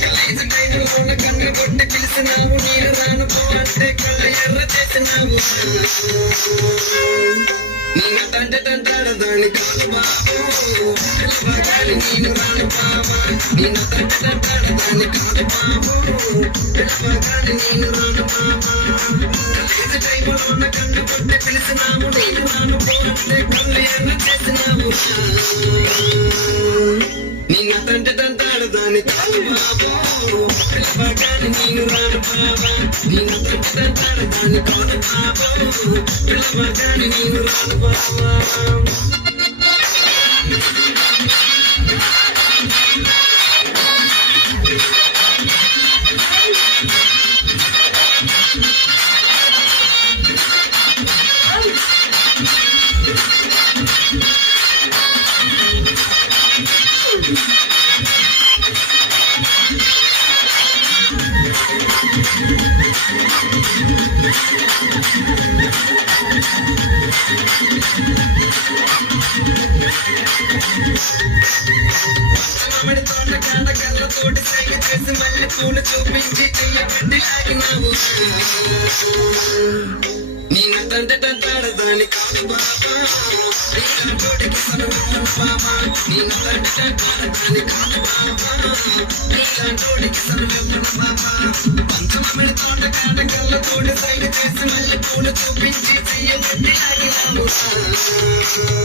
college టైంలోన కన్ను కొట్టి పిలిచినావు నేను రాను పో అంటే కళ్ళ ఎర్ర చేసినావు నేను తంటాడదాని కాదు బాబు పిలవగాలి నేను రాను బాబా నేను తంటాడదాని కాదు బాబు పిలవగాలి నేను రాను బాబా కాలేజీ టైంలోన కన్ను కొట్టి పిలిచినావు నేను రాను పో అంటే కళ్ళ ఎర్ర చేసినావు నేను తంటాడదాని కాదు బాబు పిలవగాలి నేను రాను బాబా నేను తంటాడదాని కాదు బాబు పిలవగాలి నేను రాను బాబా మామిడి తోట కాడ కళ్ళతోటి సైగ చేసి మళ్ళీ పూలు చూపించి చెయ్యబట్టి లాగినావు నేను తంటాడదాని కాదు బాబా నీలాంటోడికి సలవెట్టను బాబా నేను తంటాడదాని కాదు బాబా నీలాంటోడికి సలవెట్టను బాబా పంచమామిడి తోట కాడ కళ్ళతోటి సైగ చేసి మళ్ళీ పూలు చూపించి చెయ్యబట్టి లాగినావు